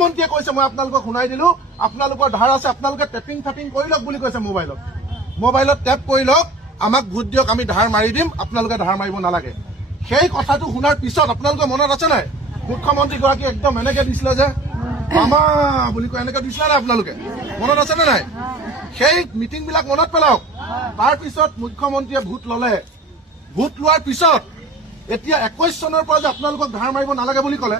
মুখ্যমন্ত্ৰীয়ে কৈছে মই আপোনালোকক শুনাই দিলো আপোনালোকৰ ধাৰ আছে আপোনালোকে টেপিং ফেপিং কৰি লওক বুলি কৈছে মোবাইলত টেপ কৰি লওক আমাক ভোট দিয়ক আমি ধাৰ মাৰি দিম আপোনালোকে ধাৰ মাৰিব নালাগে সেই কথাটো শুনাৰ পিছত আপোনালোকৰ মনত আছে নাই মুখ্যমন্ত্ৰীগৰাকী একদম এনেকে দিছিলে যে মামা বুলি কৈ এনেকে দিছিলে নাই আপোনালোকে মনত আছে নে নাই সেই মিটিং বিলাক মনত পেলাওক তাৰ পিছত মুখ্যমন্ত্ৰীয়ে ভোট ললে ভোট লোৱাৰ পিছত এতিয়া 21 চনৰ পৰা যে আপোনালোকক ধাৰ মাৰিব নালাগে বুলি ক'লে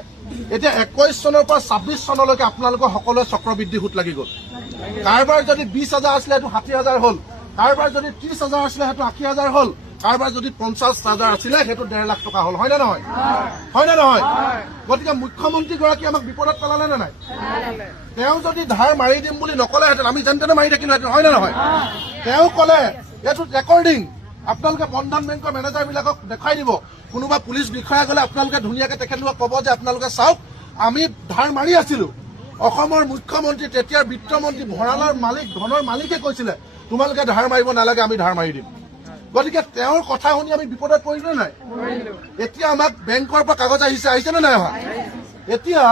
এতিয়া 21 চনৰ পৰা 26 চনলৈকে আপোনালোকৰ সকলোৱে চক্ৰবৃদ্ধি সুত লাগি গ'ল কাৰোবাৰ যদি 20,000 আছিলে সেইটো 60,000 হ'ল কাৰোবাৰ যদি 30,000 আছিলে সেইটো 80,000 হ'ল কাৰোবাৰ যদি 50,000 আছিলে সেইটো 1.5 লাখ টকা হ'ল হয় নে নহয় গতিকে মুখ্যমন্ত্ৰীগৰাকী আমাক বিপদত পেলালে নে নাই তেওঁ যদি ধাৰ মাৰি দিম বুলি নকলেহেঁতেন আমি যেন তেনে মাৰি থাকিলোহেঁতেন হয় নে নহয় তেওঁ ক'লে এইটো ৰেকৰ্ডিং আপোনালোকে বন্ধন বেংকৰ মেনেজাৰ বিলাকক দেখাই দিব কোনোবা পুলিচ বিষয়া গ'লে আপোনালোকে ধুনীয়াকে তেখেতলোকক ক'ব যে আপোনালোকে চাওক আমি ধাৰ মাৰি আছিলো অসমৰ মুখ্যমন্ত্ৰী তেতিয়াৰ বিত্তমন্ত্ৰী ভঁৰালৰ মালিক ধনৰ মালিকে কৈছিলে তোমালোকে ধাৰ মাৰিব নালাগে আমি ধাৰ মাৰি দিম গতিকে তেওঁৰ কথা শুনি আমি বিপদত পৰিলো নাই এতিয়া আমাক বেংকৰ পৰা কাগজ আহিছে নে নাই অহা এতিয়া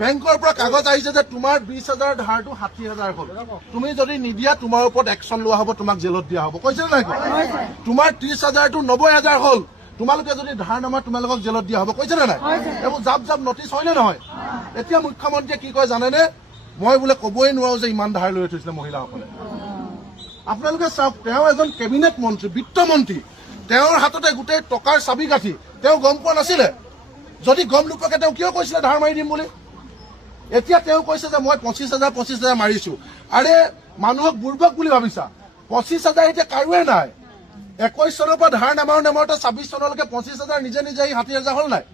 বেংকৰ পৰা কাগজ আহিছে যে তোমাৰ 20,000 ধাৰটো 60,000 হ'ল তুমি যদি নিদিয়া তোমাৰ ওপৰত একশ্যন লোৱা হ'ব তোমাক জেলত দিয়া হ'ব কৈছে নে নাই তোমাৰ 30,000টো 90,000 হ'ল তোমালোকে যদি ধাৰ নামাৰ তোমালোকক জেলত দিয়া হ'ব কৈছে নে নাই এইবোৰ জাপ নটিচ হয় নে নহয় এতিয়া মুখ্যমন্ত্ৰীয়ে কি কয় জানেনে মই বোলে ক'বই নোৱাৰো যে ইমান ধাৰ লৈ থৈছিলে মহিলাসকলে আপোনালোকে চাওক তেওঁ এজন কেবিনেট মন্ত্ৰী বিত্তমন্ত্ৰী তেওঁৰ হাততে গোটেই টকাৰ চাবিকাঠি তেওঁ গম পোৱা নাছিলে যদি গম নোপোৱাকে তেওঁ কিয় কৈছিলে ধাৰ মাৰি দিম বুলি এতিয়া তেওঁ কৈছে যে মই 25,000 মাৰিছো আৰে মানুহক বুৰ্বক বুলি ভাবিছা 25,000 এতিয়া কাৰোৱে নাই 21 চনৰ পৰা ধাৰ নামাৰোতে 26 চনলৈকে 25,000 নিজে আহি 60,000 হ'ল নাই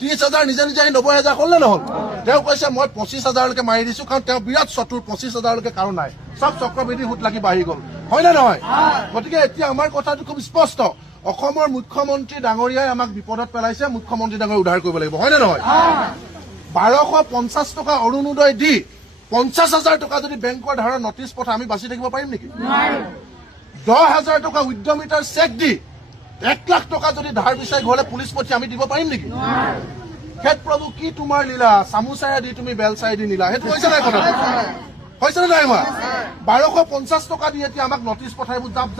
30,000 নিজে আহি 90,000 হ'ল নে নহ'ল তেওঁ কৈছে মই 25,000লৈকে মাৰি দিছো কাৰণ তেওঁ বিৰাট চতুৰ 25,000লৈকে কাৰো নাই সব চক্ৰবৃদ্ধি সুত লাগি বাঢ়ি গ'ল হয় নে নহয় গতিকে এতিয়া আমাৰ কথাটো খুব স্পষ্ট অসমৰ মুখ্যমন্ত্ৰী ডাঙৰীয়াই আমাক বিপদত পেলাইছে মুখ্যমন্ত্ৰী ডাঙৰীয়া উদ্ধাৰ কৰিব লাগিব হয় নে নহয় 1250 টকা অৰুণোদয় দি 50,000 টকা যদি বেংকৰ ধাৰৰ নটিচ পঠাই আমি বাচি থাকিব পাৰিম নেকি 10,000 টকা উদ্যমিতাৰ চেক দি 1 লাখ টকা যদি ধাৰ বিচাৰি ঘৰলে পুলিচ পঠিয়াই আমি দিব পাৰিম নেকি হেত প্ৰভু কি তোমাৰ লীলা চামুচাৰে দি তুমি বেলচাৰে দি নিলা সেইটো হৈছে নাই কথা হৈছে নে নাই হোৱা 1250 টকা দি এতিয়া আমাক নটিচ পঠাই জাপ